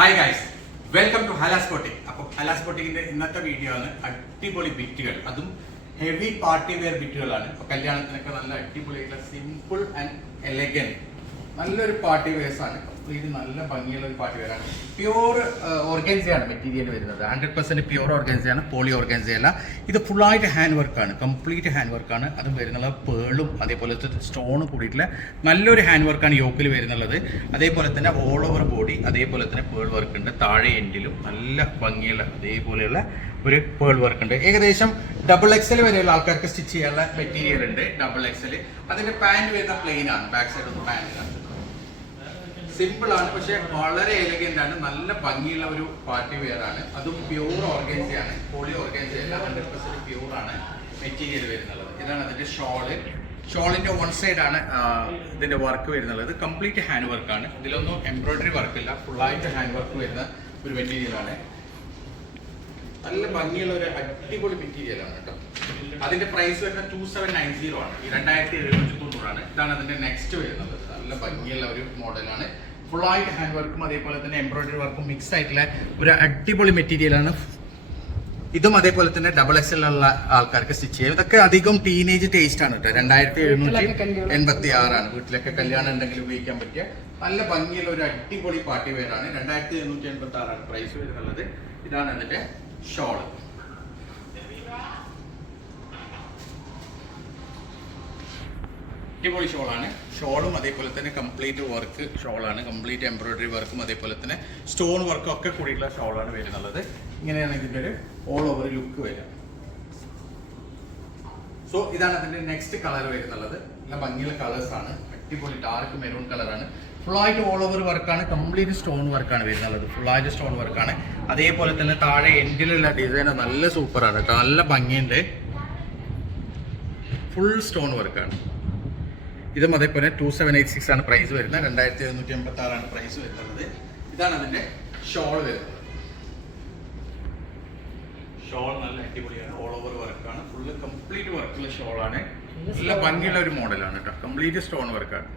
Hi guys welcome to ഹലാസ്പോട്ടിക് അപ്പോൾ ഹലാസ്പോട്ടിക്കിന്റെ ഇന്നത്തെ വീഡിയോ ആണ് അടിപൊളി ബിറ്റുകൾ അതും ഹെവി പാർട്ടി വെയർ ബിറ്റുകളാണ് അപ്പോൾ കല്യാണത്തിനൊക്കെ നല്ല അടിപൊളിയായിട്ടുള്ള സിമ്പിൾ ആൻഡ് എലഗൻ നല്ലൊരു പാർട്ടി വെയർസ് ആണ്. കംപ്ലീറ്റ് നല്ല ഭംഗിയുള്ള ഒരു പാർട്ടി വെയർ പ്യുവർ ഓർഗൻസയാണ് മെറ്റീരിയൽ വരുന്നത്. ഹൺഡ്രഡ് പെർസെന്റ് പ്യൂർ ഓർഗൻസയാണ് പോളി ഓർഗൻസിയല്ല ഇത് ഫുള്ളായിട്ട് ഹാൻഡ് വർക്കാണ് കംപ്ലീറ്റ് ഹാൻഡ് വർക്കാണ് അതും വരുന്നത് പേളും അതേപോലെ സ്റ്റോണും കൂടിയിട്ടുള്ള നല്ലൊരു ഹാൻഡ് വർക്കാണ് യോക്കിൽ വരുന്നുള്ളത്. അതേപോലെ തന്നെ ഓൾ ഓവർ ബോഡി അതേപോലെ തന്നെ പേൾ വർക്ക് ഉണ്ട്. താഴെ എൻഡിലും നല്ല ഭംഗിയുള്ള അതേപോലെയുള്ള ഒരു പേൾ വർക്ക് ഉണ്ട്. ഏകദേശം ഡബിൾ എക്സൽ വരെയുള്ള ആൾക്കാർക്ക് സ്റ്റിച്ച് ചെയ്യാനുള്ള മെറ്റീരിയൽ ഉണ്ട്. ഡബിൾ എക്സൽ അതിന്റെ പാന്റ് വരുന്ന പ്ലെയിൻ ആണ്. ബാക്ക് സൈഡ് ഒന്ന് പാന്റ് സിമ്പിൾ ആണ് പക്ഷെ വളരെ എലഗന്റ് ആണ്. നല്ല ഭംഗിയുള്ള ഒരു പാർട്ടി വെയർ ആണ്. അതും പ്യൂർ ഓർഗൻസ ആണ്. പോളി ഓർഗൻസ അല്ല ഹൺഡ്രഡ് പെർസെന്റ് പ്യൂർ ആണ് മെറ്റീരിയൽ വരുന്നത്. ഇതാണ് അതിന്റെ ഷോൾ ഷോളിന്റെ വൺ സൈഡ് ആണ് ഇതിന്റെ വർക്ക് വരുന്നത്. കംപ്ലീറ്റ് ഹാൻഡ് വർക്ക് ആണ്. ഇതിലൊന്നും എംബ്രോയിഡറി വർക്ക് ഇല്ല. ഫുള്ളായിട്ട് ഹാൻഡ് വർക്ക് വരുന്ന ഒരു മെറ്റീരിയൽ ആണ്. നല്ല ഭംഗിയുള്ള ഒരു അടിപൊളി മെറ്റീരിയൽ ആണ് കേട്ടോ. അതിന്റെ പ്രൈസ് വരുന്നത് ടു സെവൻ നയൻ സീറോ ആണ്. രണ്ടായിരത്തി എഴുന്നൂറ്റി തൊണ്ണൂറാണ് ഇതാണ് അതിന്റെ നെക്സ്റ്റ് വരുന്നത്. നല്ല ഭംഗിയുള്ള ഒരു മോഡലാണ് ഫുള്ളായിട്ട് ഹാൻഡ് വർക്കും അതേപോലെ തന്നെ എംബ്രോയിഡറി വർക്കും മിക്സ് ആയിട്ടുള്ള ഒരു അടിപൊളി മെറ്റീരിയലാണ് ഇതും അതേപോലെ തന്നെ ഡബിൾ എക്സ് ഉള്ള ആൾക്കാർക്ക് സ്റ്റിച്ച് ചെയ്യും. ഇതൊക്കെ അധികം ടീനേജ് ടേസ്റ്റ് ആണ് കേട്ടോ. രണ്ടായിരത്തി എഴുന്നൂറ്റി എൺപത്തി ആറാണ് വീട്ടിലൊക്കെ കല്യാണം ഉണ്ടെങ്കിൽ ഉപയോഗിക്കാൻ പറ്റിയ നല്ല ഭംഗിയുള്ള ഒരു അടിപൊളി പാർട്ടി വെയർ ആണ്. രണ്ടായിരത്തി എഴുന്നൂറ്റി എൺപത്തി ആറാണ് പ്രൈസ് വരുന്നത്. ഇതാണ് അതിന്റെ ഷോൾ അടിപൊളി ഷോളാണ്. ഷോളും അതേപോലെ തന്നെ കംപ്ലീറ്റ് വർക്ക് ഷോളാണ്. കംപ്ലീറ്റ് എംബ്രോയിഡറി വർക്കും അതേപോലെ തന്നെ സ്റ്റോൺ വർക്കും ഒക്കെ കൂടിയിട്ടുള്ള ഷോളാണ് വരുന്നത് ഇങ്ങനെയാണ് ഇതിന്റെ ഒരു ഓൾ ഓവർ ലുക്ക് വരിക. സോ ഇതാണ് അതിന്റെ നെക്സ്റ്റ് കളർ വരുന്നുള്ളത്. നല്ല ഭംഗിയുള്ള കളേഴ്സ് ആണ്. അടിപൊളി ഡാർക്ക് മെറൂൺ കളറാണ് ഫുള്ളായിട്ട് ഓൾ ഓവർ വർക്കാണ് കംപ്ലീറ്റ് സ്റ്റോൺ വർക്കാണ് വരുന്നുള്ളത്. ഫുള്ളായിട്ട് സ്റ്റോൺ വർക്കാണ് അതേപോലെ തന്നെ താഴെ എൻഡിലുള്ള ഡിസൈൻ നല്ല സൂപ്പറാണ് കേട്ടോ നല്ല ഭംഗിയുണ്ട്. ഫുൾ സ്റ്റോൺ വർക്കാണ് ഇതും അതേപോലെ ടു സെവൻ എയ്റ്റ് സിക്സ് ആണ് പ്രൈസ് വരുന്നത്. രണ്ടായിരത്തി എഴുന്നൂറ്റി എൺപത്തി ആറാണ് പ്രൈസ് വരുന്നത്. ഇതാണ് അതിന്റെ ഷോൾ വരുന്നത്. ഷോൾ നല്ല അടിപൊളിയാണ്. ഓൾ ഓവർ വർക്കാണ് ഫുള്ള് കംപ്ലീറ്റ് വർക്കുള്ള ആണ്. നല്ല ഭംഗിയുള്ള ഒരു മോഡലാണ് കേട്ടോ കംപ്ലീറ്റ് സ്റ്റോൺ വർക്കാണ്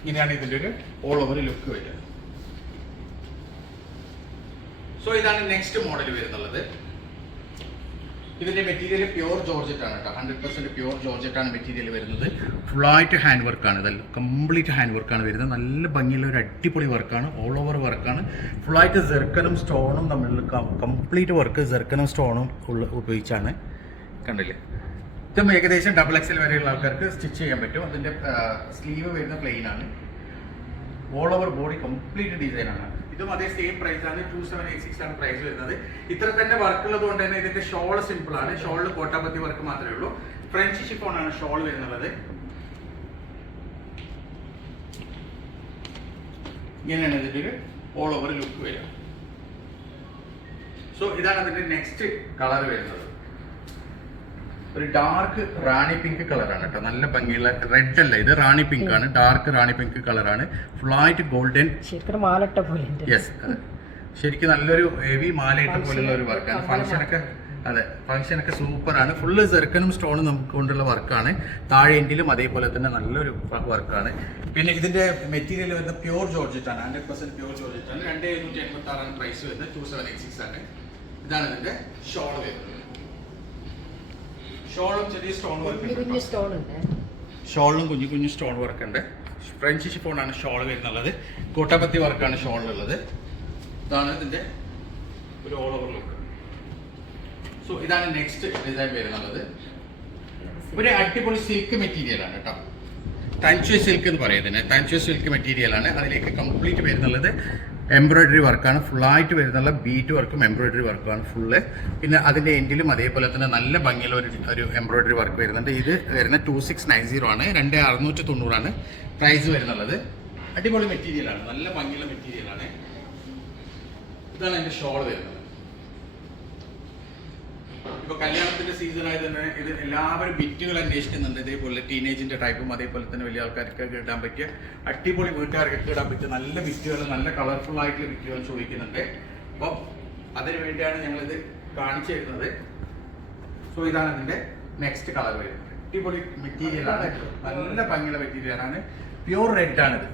ഇങ്ങനെയാണ് ഇതിന്റെ ഒരു ഓൾ ഓവർ ലുക്ക് വരുന്നത്. സോ ഇതാണ് നെക്സ്റ്റ് മോഡൽ വരുന്നുള്ളത്. ഇതിന്റെ മെറ്റീരിയൽ പ്യൂർ ജോർജറ്റ് ആണ് കേട്ടോ. ഹൺഡ്രഡ് പെർസെന്റ് പ്യൂർ ജോർജറ്റ് ആണ് മെറ്റീരിയൽ വരുന്നത്. ഫുള്ളായിട്ട് ഹാൻഡ് വർക്കാണ് ഇതല്ല കംപ്ലീറ്റ് ഹാൻഡ് വർക്കാണ് വരുന്നത്. നല്ല ഭംഗിയുള്ള ഒരു അടിപൊളി വർക്കാണ് ഓൾ ഓവർ വർക്കാണ് ഫുള്ളായിട്ട് ജെർക്കനും സ്റ്റോണും നമ്മൾ കംപ്ലീറ്റ് വർക്ക് ജെർക്കനും സ്റ്റോണും ഉള്ള ഉപയോഗിച്ചാണ്. കണ്ടില്ലേ? ഇതും ഏകദേശം ഡബിൾ എക്സൽ വരെയുള്ള ആൾക്കാർക്ക് സ്റ്റിച്ച് ചെയ്യാൻ പറ്റും. അതിന്റെ സ്ലീവ് വരുന്ന പ്ലെയിൻ ആണ്. ഓൾ ഓവർ ബോഡി കംപ്ലീറ്റ് ഡിസൈനാണ് ഇതും അതേ സെയിം പ്രൈസ് ആണ്. ടു സെവൻ എയ്റ്റ് സിക്സ് ആണ് പ്രൈസ് വരുന്നത്. ഇത്ര തന്നെ വർക്ക് ഉള്ളത് കൊണ്ട് തന്നെ ഇതിന്റെ ഷോൾ സിമ്പിൾ ആണ്. ഷോളിൽ കോട്ടാപ്പത്തി വർക്ക് മാത്രമേ ഉള്ളൂ. ഫ്രഞ്ച് ഷിഫോൺ ആണ് ഷോൾ വരുന്നത്. ഇങ്ങനെയാണ് ഇതിന്റെ ഒരു ഓൾ ഓവർ ലുക്ക് വരിക. സോ ഇതാണ് അതിന്റെ നെക്സ്റ്റ് കളർ വരുന്നത്. ഒരു ഡാർക്ക് റാണി പിങ്ക് കളറാണ് കേട്ടോ നല്ല ഭംഗിയുള്ള റെഡ് അല്ല ഇത് റാണി പിങ്ക് ആണ്. ഡാർക്ക് റാണി പിങ്ക് കളറാണ് ഫ്ലൈറ്റ് ഗോൾഡൻ ശരിക്കും മാലട്ട പോലെ യെസ് ശരിക്കും നല്ലൊരു ഹെവി മാലയിട്ട പോലുള്ള ഒരു വർക്കാണ് ഫംഗ്ഷൻ ഒക്കെ അതെ സൂപ്പർ ആണ്. ഫുള്ള് ചെറുക്കനും സ്റ്റോണും നമുക്ക് കൊണ്ടുള്ള വർക്കാണ് താഴെ എൻഡിലും അതേപോലെ തന്നെ നല്ലൊരു വർക്കാണ് പിന്നെ ഇതിന്റെ മെറ്റീരിയൽ വരുന്നത് പ്യൂർ ജോർജറ്റ് ആണ്. ഹൺഡ്രഡ് പെർസെന്റ് പ്യൂർ ജോർജറ്റ് ആണ്. രണ്ട് എഴുന്നൂറ്റി എൺപത്തി ആറാണ് പ്രൈസ് വരുന്നത്. ടു സെവൻ എയ്റ്റ് സിക്സ് ആണ്. ഇതാണ് ഇതിന്റെ ഷോൾ വരുന്നത്. ഷോളും ചെറിയ സ്റ്റോൺ വർക്ക് കുഞ്ഞു കുഞ്ഞു സ്റ്റോൺ ഉണ്ട് ഷോളിലും കുഞ്ഞു കുഞ്ഞു സ്റ്റോൺ വർക്ക് ഉണ്ട്. ഫ്രഞ്ച് ഷിഫോണാണ് ഷോൾ വരുന്നുള്ളത്. കൂട്ടപ്പത്തി വർക്കാണ് ഷോളിലുള്ളത് ഇതാണ് ഇതിന്റെ ഒരു ഓൾ ഓവർ ലുക്ക് സോ ഇതാണ് നെക്സ്റ്റ് ഡിസൈൻ വരുന്നുള്ളത്. ഒരു അടിപൊളി സിൽക്ക് മെറ്റീരിയൽ ആണ് കേട്ടോ. തഞ്ചു സിൽക്ക് എന്ന് പറയുന്നത് തഞ്ചു സിൽക്ക് മെറ്റീരിയൽ ആണ്. അതിലേക്ക് കംപ്ലീറ്റ് വരുന്നുള്ളത്. എംബ്രോയിഡറി വർക്കാണ്. ഫുള്ളായിട്ട് വരുന്നുള്ള ബീറ്റ് വർക്കും എംബ്രോയ്ഡറി വർക്കുമാണ് ഫുള്ള് പിന്നെ അതിന്റെ എൻഡിലും അതേപോലെ തന്നെ നല്ല ഭംഗിയുള്ള ഒരു ഒരു എംബ്രോയിഡറി വർക്ക് വരുന്നുണ്ട്. ഇത് വരുന്ന ടു സിക്സ് നയൻ സീറോ ആണ്. രണ്ട് അറുന്നൂറ്റി തൊണ്ണൂറാണ് പ്രൈസ് വരുന്നുള്ളത്. അടിപൊളി മെറ്റീരിയലാണ് നല്ല ഭംഗിയുള്ള മെറ്റീരിയലാണ് ഇതാണ് എന്റെ ഷോൾ വരുന്നത്. ഇപ്പൊ കല്യാണത്തിന്റെ സീസൺ ആയത് തന്നെ ഇത് എല്ലാവരും ബിറ്റുകൾ അന്വേഷിക്കുന്നുണ്ട്. ഇതേപോലെ ടീനേജിന്റെ ടൈപ്പും അതേപോലെ തന്നെ വലിയ ആൾക്കാർക്ക് ഇടാൻ പറ്റിയ അടിപൊളി വീട്ടുകാർക്കൊക്കെ ഇടാൻ പറ്റിയ നല്ല ബിറ്റുകൾ നല്ല കളർഫുൾ ആയിട്ടുള്ള ബിറ്റുകൾ ചോദിക്കുന്നുണ്ട്. അപ്പം അതിനു വേണ്ടിയാണ് ഞങ്ങളിത് കാണിച്ചു തരുന്നത്. സോ ഇതാണ് ഇതിന്റെ നെക്സ്റ്റ് കളർ വരുന്നത്. അടിപൊളി മെറ്റീരിയലാണ് നല്ല ഭംഗിയുള്ള മെറ്റീരിയലാണ് പ്യൂർ റെഡ് ആണിത്.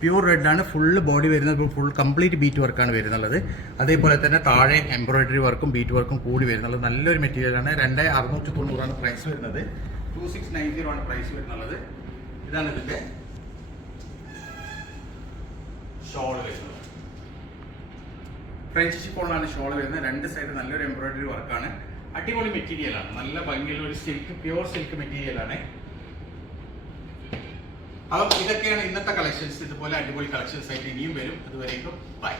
പ്യൂർ റെഡ് ആണ്. ഫുള്ള് ബോഡി വരുന്നത് ഫുൾ കംപ്ലീറ്റ് ബീറ്റ് വർക്കാണ് വരുന്നുള്ളത്. അതേപോലെ തന്നെ താഴെ എംബ്രോയിഡറി വർക്കും ബീറ്റ് വർക്കും കൂടി വരുന്നുള്ളത്. നല്ലൊരു മെറ്റീരിയലാണ് രണ്ട് അറുന്നൂറ്റി തൊണ്ണൂറാണ് പ്രൈസ് വരുന്നത്. ടു സിക്സ് നയൻ സീറോ ആണ് പ്രൈസ് വരുന്നുള്ളത്. ഇതാണ് ഇതിന്റെ ഷോൾ വരുന്നത്. ഫ്രഞ്ച് ഷിപ്പോളാണ് ഷോൾ വരുന്നത്. രണ്ട് സൈഡ് നല്ലൊരു എംബ്രോയിഡറി വർക്കാണ് അടിപൊളി മെറ്റീരിയലാണ് നല്ല ഭംഗിയുള്ള ഒരു സിൽക്ക് പ്യൂർ സിൽക്ക് മെറ്റീരിയലാണ് അപ്പം ഇതൊക്കെയാണ് ഇന്നത്തെ കളക്ഷൻസ് ഇതുപോലെ അടിപൊളി കളക്ഷൻസ് ആയിട്ട് ഇനിയും വരും. അതുവരേക്കും ബൈ